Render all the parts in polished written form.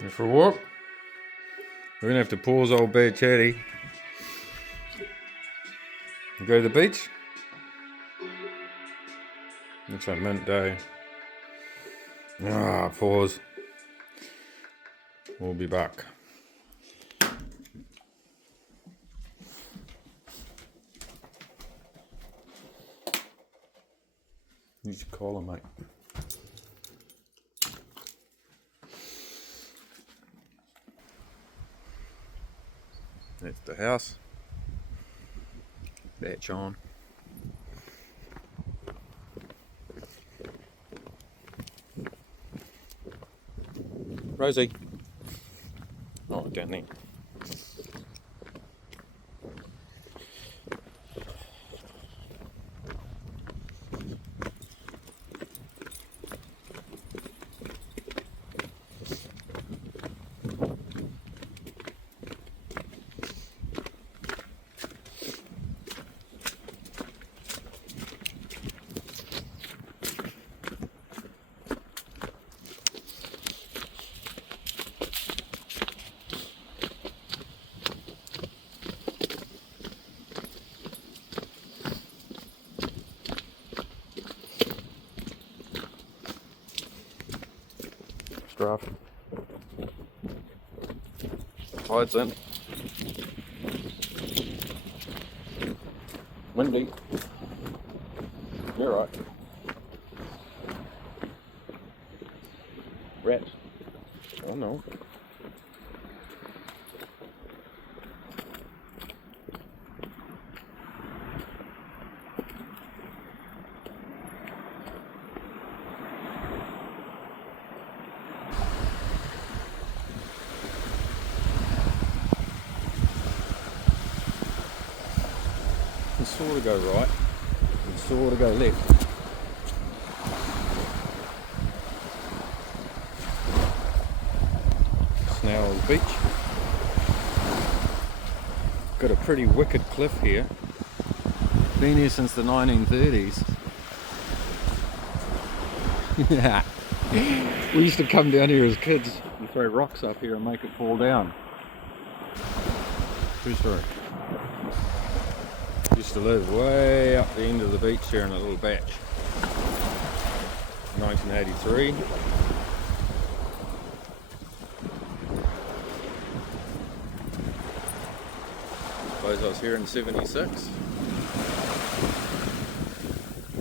And for a walk. We're gonna have to pause old Bad Chatty and go to the beach. It's a mint day. Pause. We'll be back. Use your collar, mate. That's the house. Batch on. Rosie. Oh, down there. Rough. Tide's in. Windy. You're right. Rats. Oh no. You sort of go right, and sort of go left. Snarls Beach. Got a pretty wicked cliff here. Been here since the 1930s. Yeah. We used to come down here as kids and throw rocks up here and make it fall down. True story. Used to live way up the end of the beach here in a little batch. 1983. Suppose I was here in 76.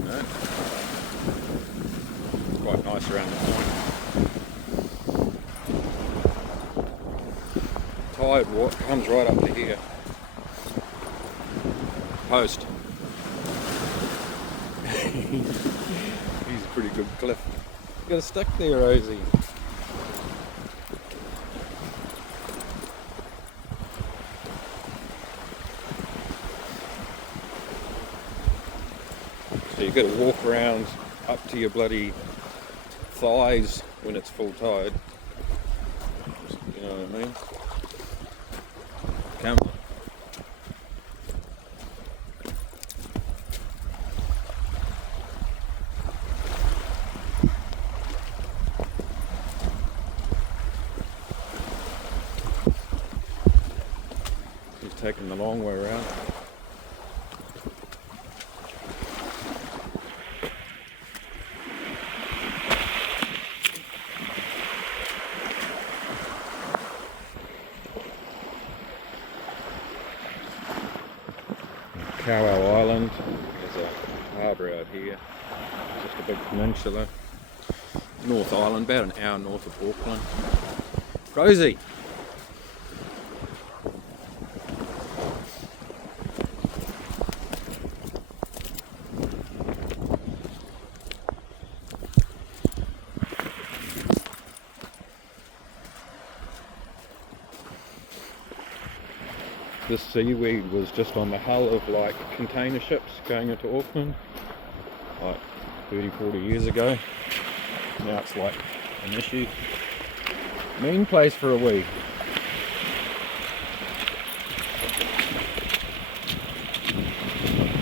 No. It's quite nice around the point. Tide water comes right up to here. Post. He's a pretty good cliff. You got a stick there, Rosie. So you got to walk around up to your bloody thighs when it's full tide. You know what I mean? Come. Taking the long way around. Cowell Island, there's a harbour out here, just a big peninsula. North Island, about an hour north of Auckland. Rosie! This seaweed was just on the hull of like container ships going into Auckland like 30-40 years ago. Now it's like an issue. Mean place for a wee.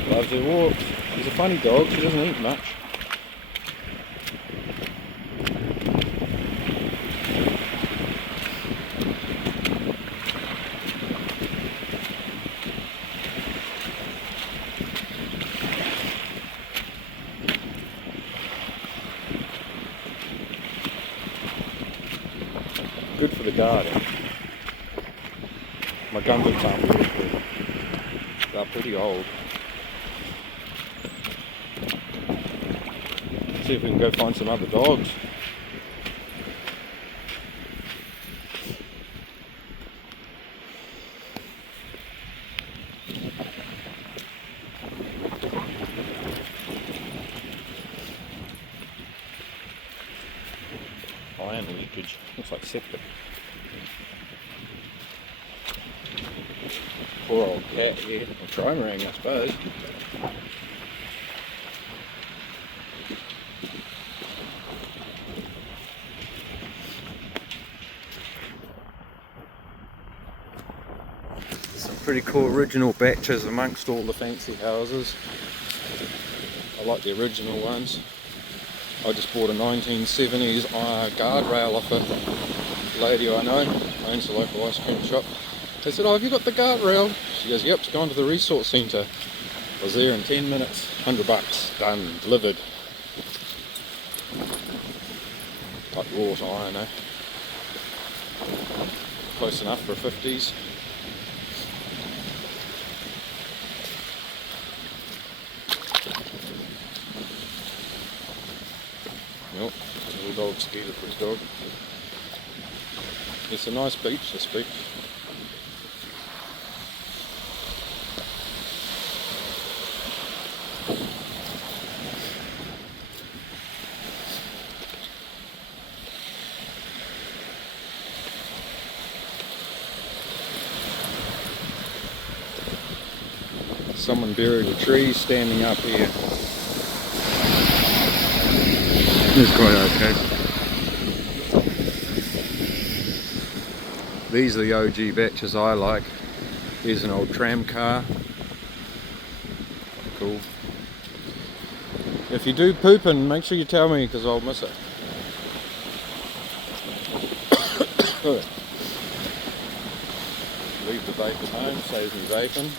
Loves her walks. She's a funny dog, she doesn't eat much. good for the garden. My gum boots aren't waterproof. They're pretty old. See if we can go find some other dogs. Iron leakage. Looks like septic. Poor old cat here. Or trimarine, I suppose. Some pretty cool original batches amongst all the fancy houses. I like the original ones. I just bought a 1970s guardrail off a lady I know, owns a local ice cream shop. They said, "Oh, have you got the guardrail?" She goes, "Yep, it's gone to the resource centre." I was there in 10 minutes, $100, done, delivered. Like wrought iron, eh? Close enough for 50s. Nope, little dog, Skeeter for his dog. It's a nice beach, this beach. Someone buried a tree standing up here. It's quite okay. These are the OG batches I like. Here's an old tram car. Cool. If you do pooping, make sure you tell me because I'll miss it. Leave the vape at home, saves me vaping.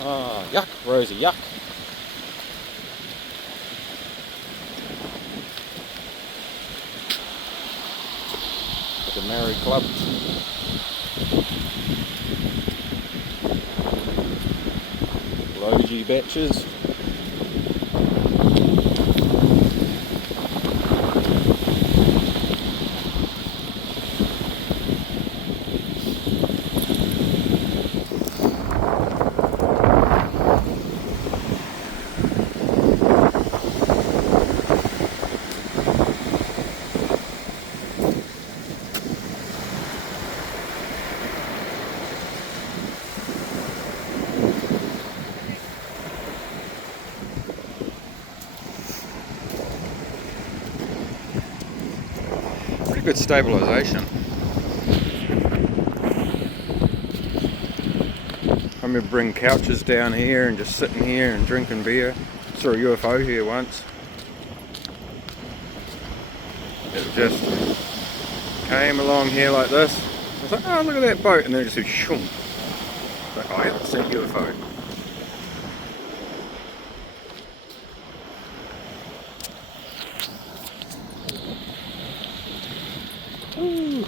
Ah, yuck, Rosie, yuck. The Merry Club. OG batches. Good stabilisation. I remember bringing couches down here and just sitting here and drinking beer. Saw a UFO here once. It just came along here like this. I was like, oh, look at that boat, and then it just said shoom. Like, oh yeah, that's a UFO. Ooh.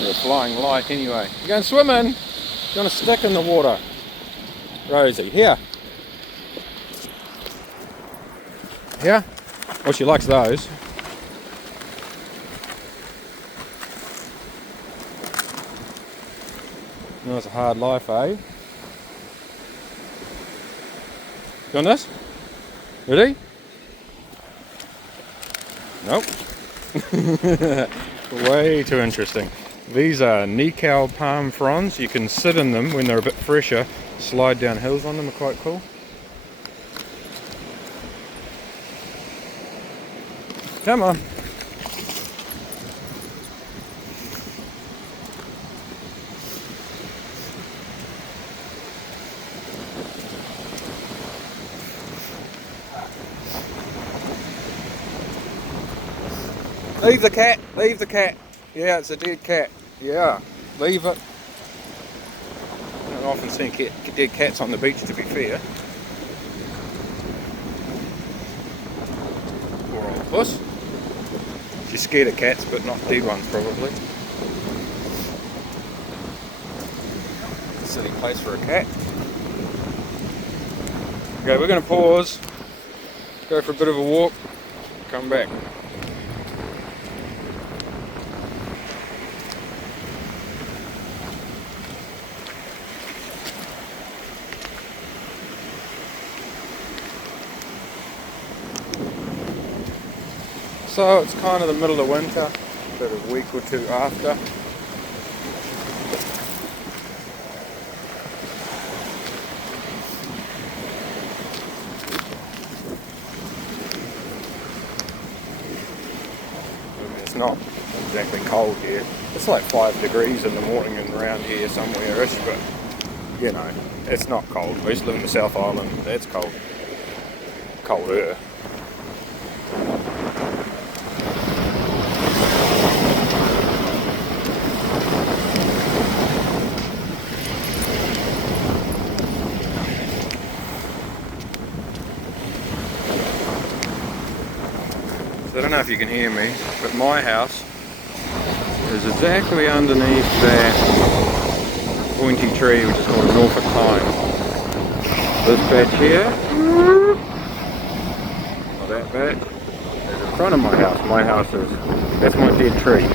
You're a flying light anyway. You going swimming? You want to stick in the water? Rosie, here. Here? Well, she likes those. No, it's a hard life, eh? You want this? Ready? Nope. Way too interesting. These are Nikau palm fronds. You can sit in them when they're a bit fresher. Slide down hills on them are quite cool. Come on. Leave the cat, leave the cat. Yeah, it's a dead cat. yeah, leave it. I don't often see dead cats on the beach, to be fair. Poor old puss. She's scared of cats, but not dead ones, probably. Silly place for a cat. Okay, we're going to pause, go for a bit of a walk, come back. So it's kind of the middle of winter, about a week or two after. It's not exactly cold here. It's like 5 degrees in the morning and around here somewhere-ish, but you know, it's not cold. I used to live in the South Island, that's cold. Colder. I don't know if you can hear me, but my house is exactly underneath that pointy tree, which is called a Norfolk pine. This patch here, not that patch, is in front of my house. My house is, that's my dead tree,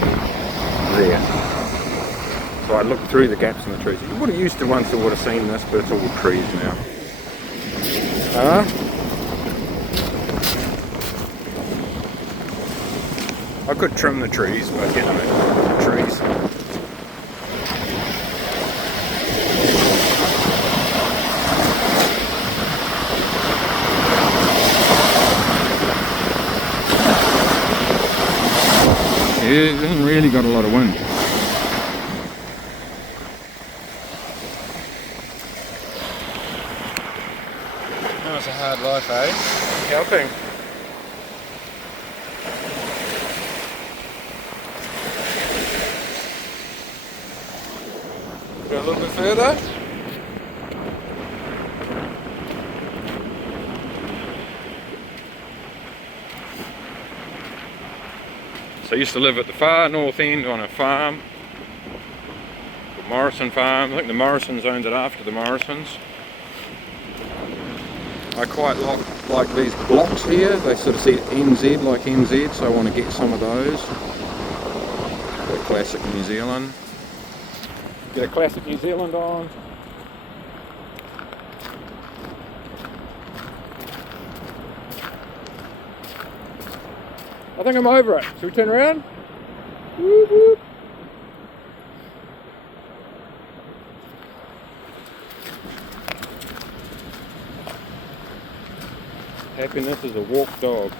there. So I looked through the gaps in the trees. You would have used to once to would have seen this, but it's all trees now. I could trim the trees, but you know, the trees. Yeah, it hasn't really got a lot of wind. Oh, it's a hard life, eh? Helping. Go a little bit further. So I used to live at the far north end on a farm, the Morrison farm. I think the Morrisons owned it after the Morrisons. I quite like these blocks here. They sort of see NZ like NZ, so I want to get some of those. Got classic New Zealand. Get a classic New Zealand on. I think I'm over it. Should we turn around? Whoop, whoop. Happiness is a walk dog.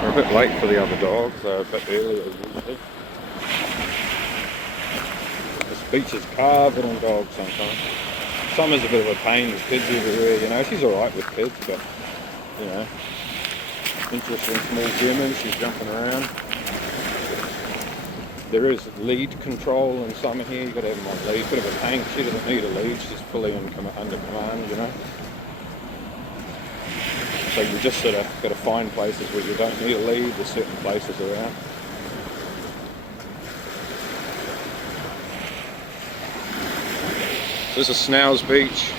We're a bit late for the other dogs, they're a bit earlier usually. This beach is covered on dogs sometimes. Summer's a bit of a pain, there's kids everywhere, you know. She's alright with kids, but, you know, interesting small German, she's jumping around. There is lead control in summer here, you've got to have them on lead. Bit of a pain, she doesn't need a lead, she's fully under command, you know. So you just sort of got to find places where you don't need a lead, there's certain places around. This is Snow's Beach.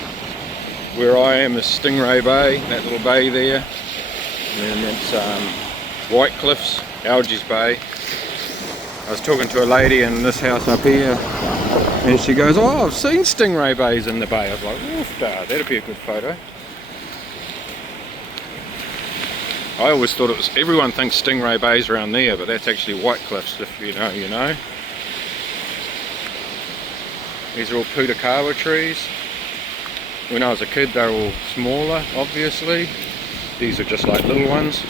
Where I am is Stingray Bay, that little bay there. And then that's White Cliffs, Alges Bay. I was talking to a lady in this house up here, and she goes, "Oh, I've seen stingray bays in the bay." I was like, "Oof, that'd be a good photo." I always thought it was, everyone thinks stingray bay's around there, but that's actually White Cliffs, if you know, you know. These are all Putakawa trees. When I was a kid they were all smaller, obviously. These are just like little ones.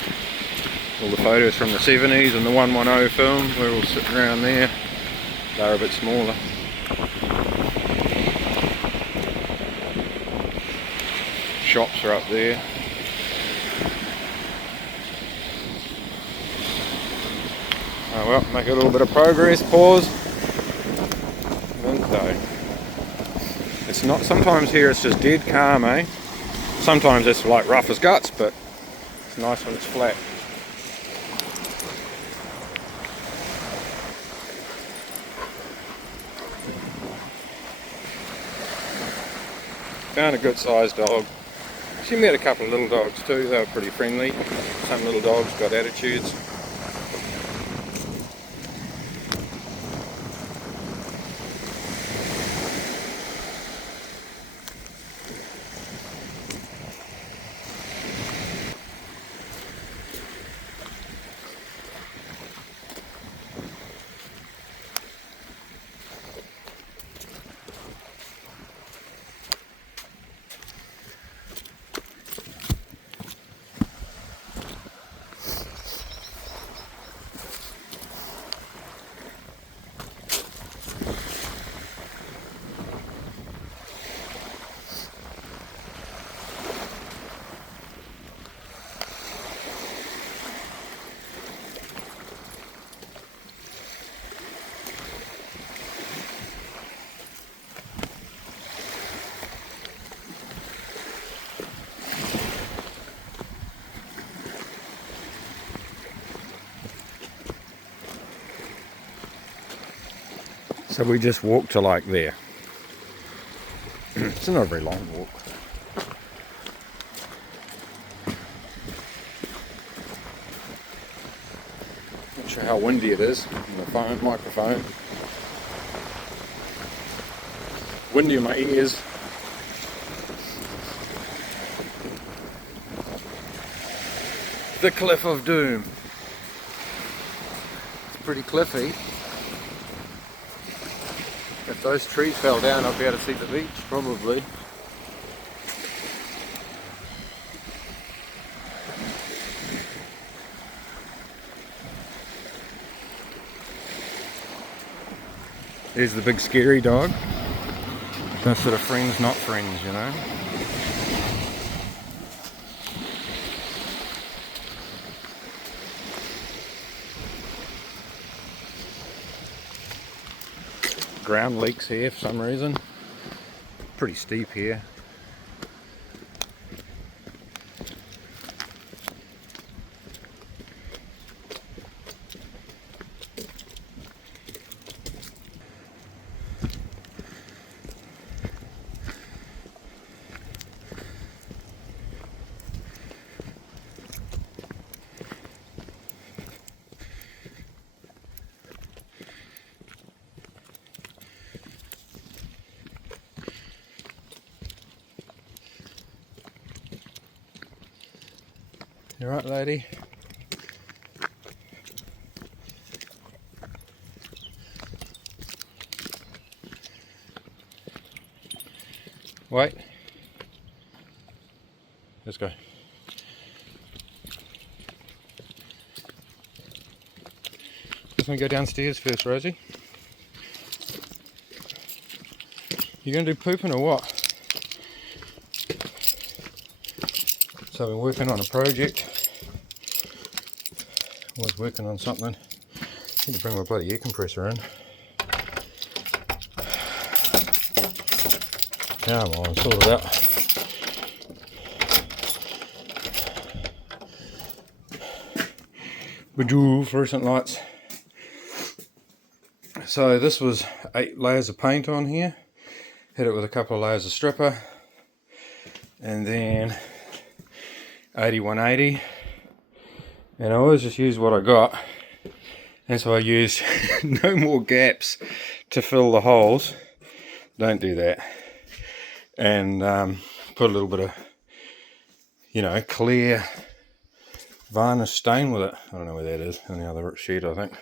All the photos from the 70s and the 110 film, we're all sitting around there. They're a bit smaller. Shops are up there. Oh well, make a little bit of progress, pause. Vento. It's not, sometimes here it's just dead calm, eh? Sometimes it's like rough as guts, but it's nice when it's flat. Found a good sized dog. She met a couple of little dogs too, they were pretty friendly. Some little dogs got attitudes. So we just walked to like there. It's not a very long walk. Not sure how windy it is on the phone, microphone. Windy in my ears. The Cliff of Doom. It's pretty cliffy. If those trees fell down, I'd be able to see the beach, probably. There's the big scary dog. That's sort of friends, not friends, you know. Ground leaks here for some reason. Pretty steep here. You right, lady? Wait. Let's go. Just want to go downstairs first, Rosie. You gonna do pooping or what? So I've been working on a project. Always working on something. Need to bring my bloody air compressor in. Come on, sort it out. Bejeweled fluorescent lights. So this was 8 layers of paint on here. Hit it with a couple of layers of stripper. And then 8180. And I always just use what I got. And so I used no more gaps to fill the holes. Don't do that. And put a little bit of, you know, clear varnish stain with it. I don't know where that is, on the other sheet I think.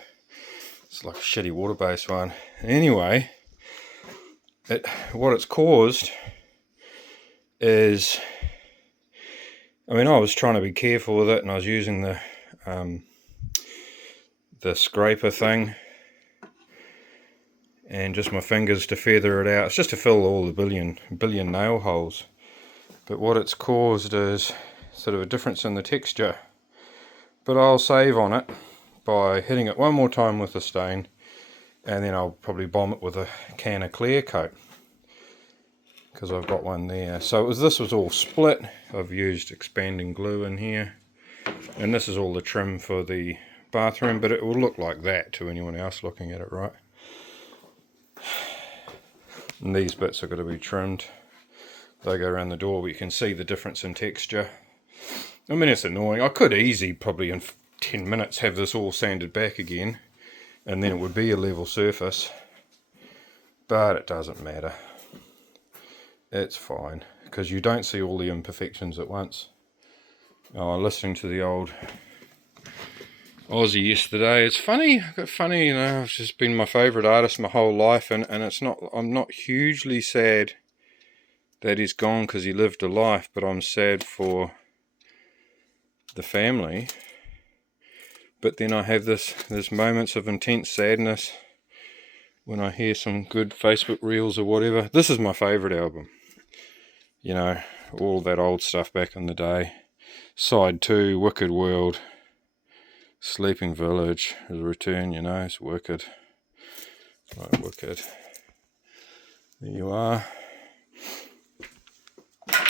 It's like a shitty water-based one. Anyway, what it's caused is, I mean, I was trying to be careful with it, and I was using the the scraper thing, and just my fingers to feather it out. It's just to fill all the billion nail holes. But what it's caused is sort of a difference in the texture. But I'll save on it by hitting it one more time with the stain, and then I'll probably bomb it with a can of clear coat, because I've got one there. So this was all split. I've used expanding glue in here, and this is all the trim for the bathroom, but it will look like that to anyone else looking at it, right? And these bits are going to be trimmed. They go around the door, but you can see the difference in texture. I mean, it's annoying. I could easily, probably in 10 minutes, have this all sanded back again, and then it would be a level surface, but it doesn't matter. It's fine, because you don't see all the imperfections at once. Oh, listening to the old Aussie yesterday, it's funny, you know, I've just been my favourite artist my whole life, and it's not, I'm not hugely sad that he's gone because he lived a life, but I'm sad for the family. But then I have there's moments of intense sadness when I hear some good Facebook reels or whatever. This is my favourite album. You know, all that old stuff back in the day. Side 2, Wicked World, Sleeping Village, The Return, you know, it's wicked. Right, wicked. There you are.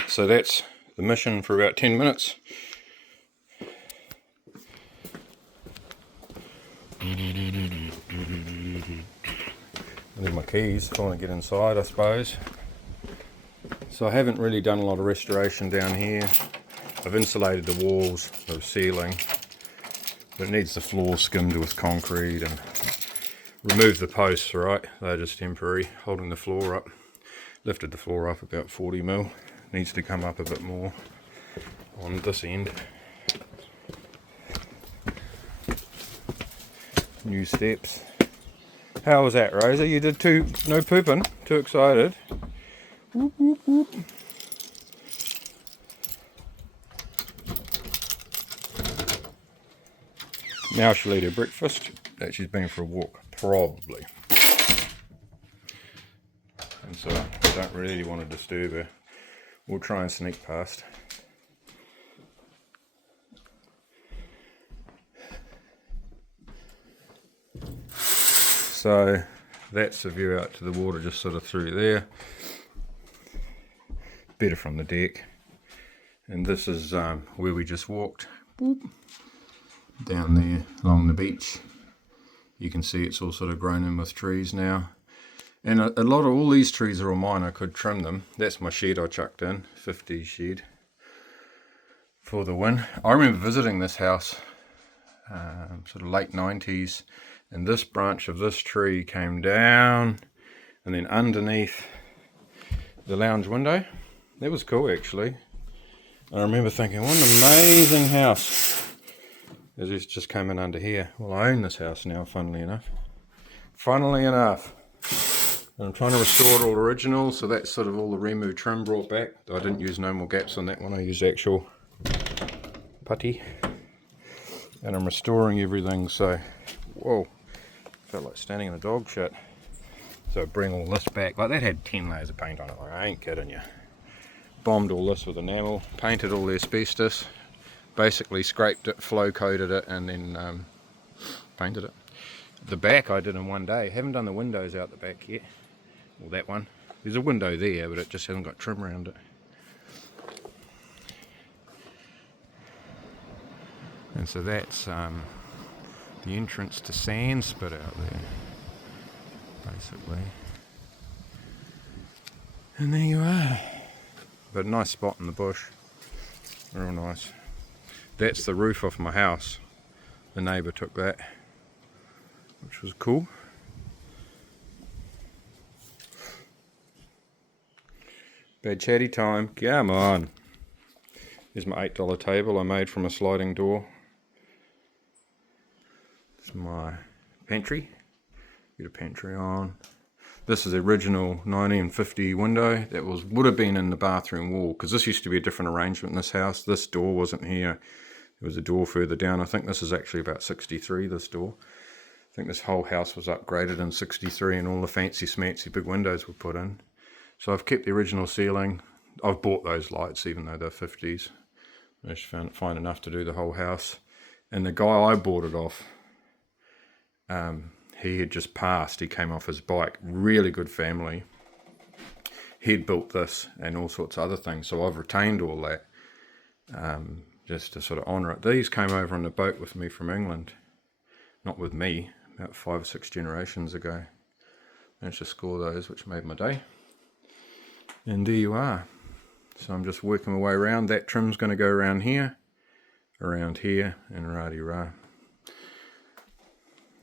So that's the mission for about 10 minutes. I need my keys if I want to get inside, I suppose. So I haven't really done a lot of restoration down here. I've insulated the walls, the ceiling, but it needs the floor skimmed with concrete, and removed the posts, right? They're just temporary, holding the floor up. Lifted the floor up about 40 mil. Needs to come up a bit more on this end. New steps. How was that, Rosa? You did no pooping? Too excited? Whoop, whoop, whoop. Now she'll eat her breakfast. That she's been for a walk, probably. And so I don't really want to disturb her. We'll try and sneak past. So that's the view out to the water, just sort of through there. Better from the deck. And this is where we just walked. Boop. Down there along the beach. You can see it's all sort of grown in with trees now. And a lot of all these trees are all mine. I could trim them. That's my shed I chucked in, 50 shed for the win. I remember visiting this house sort of late 90s, and this branch of this tree came down and then underneath the lounge window. That was cool, actually. I remember thinking, what an amazing house. It just came in under here. Well, I own this house now, funnily enough. And I'm trying to restore it all original, so that's sort of all the Remu trim brought back. I didn't use no more gaps on that one, I used actual putty. And I'm restoring everything, so, whoa, felt like standing in a dog shit. So I bring all this back, like that had 10 layers of paint on it, like I ain't kidding you. Bombed all this with enamel, painted all the asbestos, basically scraped it, flow coated it, and then painted it. The back I did in one day. Haven't done the windows out the back yet. Well, that one. There's a window there, but it just hasn't got trim around it. And so that's the entrance to Sandspit out there, basically. And there you are. But a nice spot in the bush. Real nice. That's the roof off my house. The neighbour took that, which was cool. Bad chatty time, come on. Here's my $8 table I made from a sliding door. It's my pantry. Get a pantry on. This is the original 1950 window that would have been in the bathroom wall, because this used to be a different arrangement in this house. This door wasn't here. There was a door further down. I think this is actually about 63, this door. I think this whole house was upgraded in 63 and all the fancy smancy big windows were put in. So I've kept the original ceiling. I've bought those lights even though they're 50s. I just found it fine enough to do the whole house. And the guy I bought it off, he had just passed. He came off his bike. Really good family. He'd built this and all sorts of other things. So I've retained all that just to sort of honour it. These came over on the boat with me from England. Not with me, about 5 or 6 generations ago. Managed to score those, which made my day. And there you are. So I'm just working my way around. That trim's going to go around here, and rah-de-rah.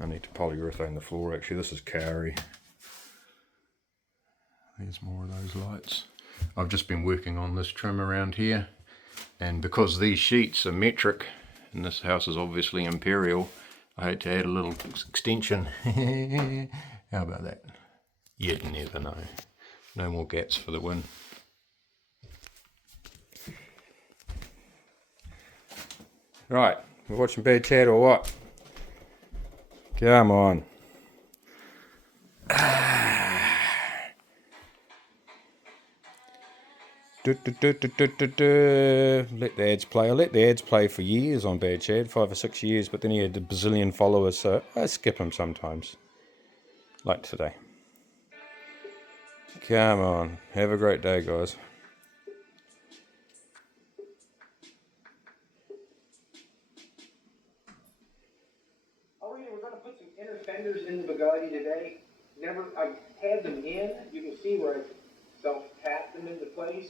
I need to polyurethane the floor actually. This is Kauri. There's more of those lights. I've just been working on this trim around here, and because these sheets are metric, and this house is obviously imperial, I had to add a little extension. How about that? You'd never know. No more gaps for the win. Right, we're watching Bad Chat or what? Come on. Let the ads play. I let the ads play for years on Bad Chad, 5 or 6 years, but then he had a bazillion followers, so I skip him sometimes. Like today. Come on. Have a great day, guys. Alright, we're going to put some inner fenders in the Bugatti today. I had them in. You can see where I self-tapped them into place.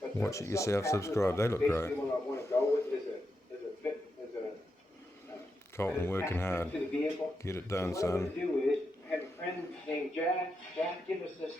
But watch it yourself, subscribe. They look great. What I want to go with is Colton working hard. Get it done, son. What I'm going to do is, I have a friend named Jack. Jack, give us this